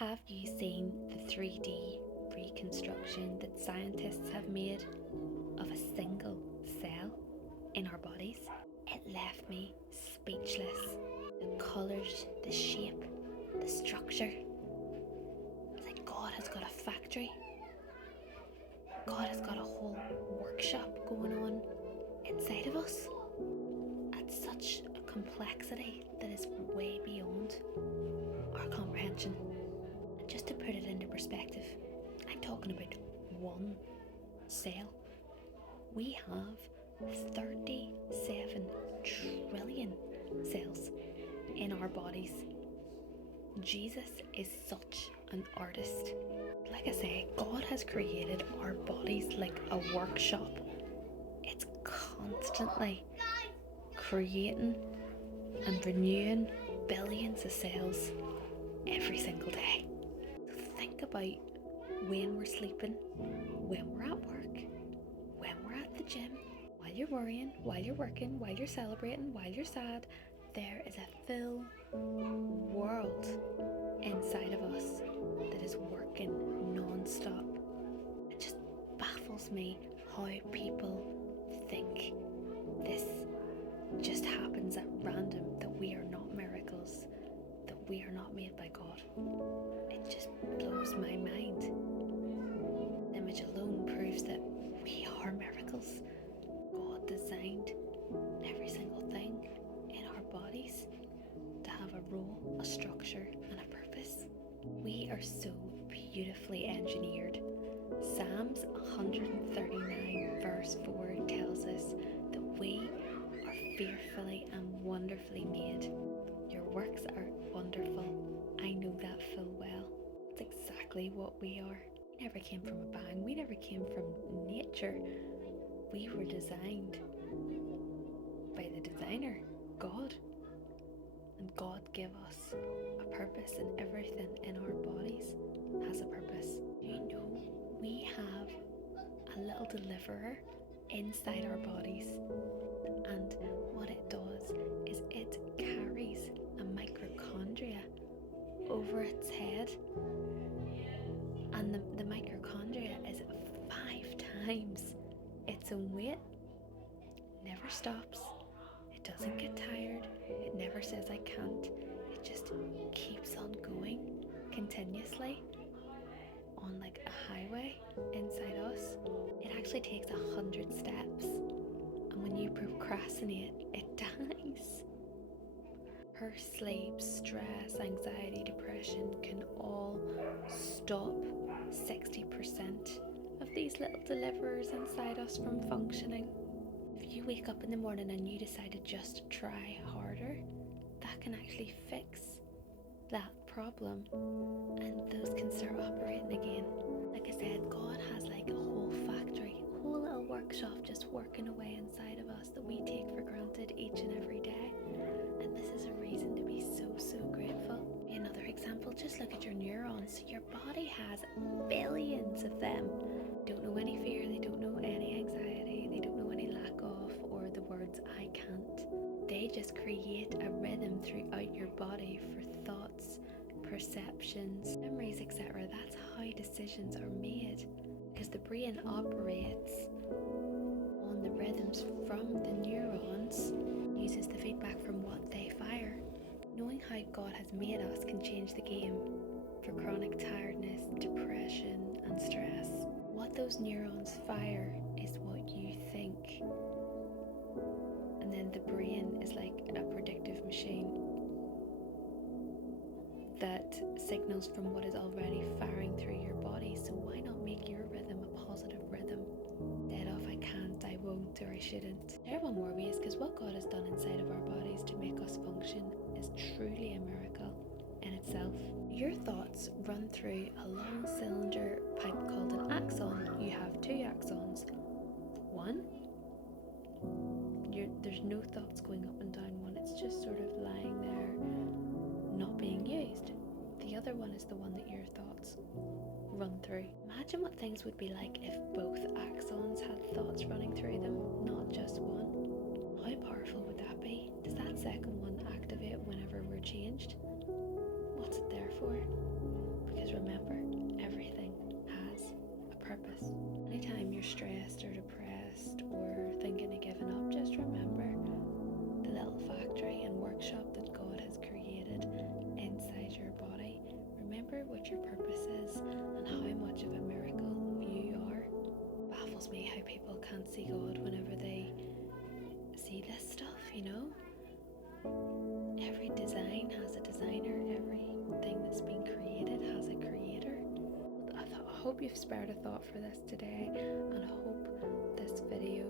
Have you seen the 3D reconstruction that scientists have made of a single cell in our bodies? It left me speechless. The colours, the shape, the structure. It's like God has got a factory. God has got a whole workshop going on inside of us at such a complexity that is way beyond our comprehension. And just to put it into perspective, I'm talking about one cell. We have 37 trillion cells in our bodies. Jesus is such an artist. Like I say, God has created our bodies like a workshop. It's constantly creating and renewing billions of cells every single day. So think about when we're sleeping, when we're at work, when we're at the gym, while you're worrying, while you're working, while you're celebrating, while you're sad. There is a full world inside of us that is working non-stop. It just baffles me how people think this just happens at random, that we are not miracles, that we are not made by God. It just blows my mind. The image alone proves that we are miracles. God designed every single thing in our bodies to have a role, a structure, and a purpose. We are so beautifully engineered. Psalms 139 verse 4 tells us that we are fearfully and wonderfully made. Your works are wonderful. I know that full well. It's exactly what we are. We never came from a bang. We never came from nature. We were designed by the designer, God. And God gave us a purpose, and everything in our bodies has a purpose. Do you know we have a little deliverer inside our bodies? And what it does is it carries a mitochondria over its head. And the mitochondria is 5 times its own weight. Never stops. It doesn't get tired. It never says I can't. It just keeps on going continuously on like a highway inside us. It actually takes 100 steps. And when you procrastinate, it dies. Her sleep, stress, anxiety, depression can all stop 60% of these little deliverers inside us from functioning. If you wake up in the morning and you decide to just try harder, that can actually fix that problem and those can start operating again. Like I said, God has like a whole factory, a whole little workshop just working away inside of us that we take for granted each and every day. And this is a reason to be so grateful. Another example, just look at your neurons. Your body has billions of them. They don't know any fear, they don't know any anxiety, they don't know any lack of, or the words I can't. They just create a rhythm throughout your body for thoughts, perceptions, memories, etc. That's how decisions are made, because the brain operates on the rhythms from the neurons, uses the feedback from what they fire. Knowing how God has made us can change the game for chronic tiredness, depression, and stress. What those neurons fire is what you think. And then the brain is like a predictive machine that signals from what is already firing through your body. So why not make your rhythm a positive rhythm? Instead of I can't, I won't, or I shouldn't. There are one more ways, because what God has done inside of our bodies to make us function is truly a miracle in itself. Your thoughts run through a long cylinder pipe called an axon. You have 2 axons. One, there's no thoughts going up and down one, it's just sort of lying there, not being used. The other one is the one that your thoughts run through. Imagine what things would be like if both axons had thoughts running through them, not just one. How powerful would that be? Does that second one activate whenever we're changed? What's it there for? you know? Every design has a designer, everything that's been created has a creator. I hope you've spared a thought for this today, and I hope this video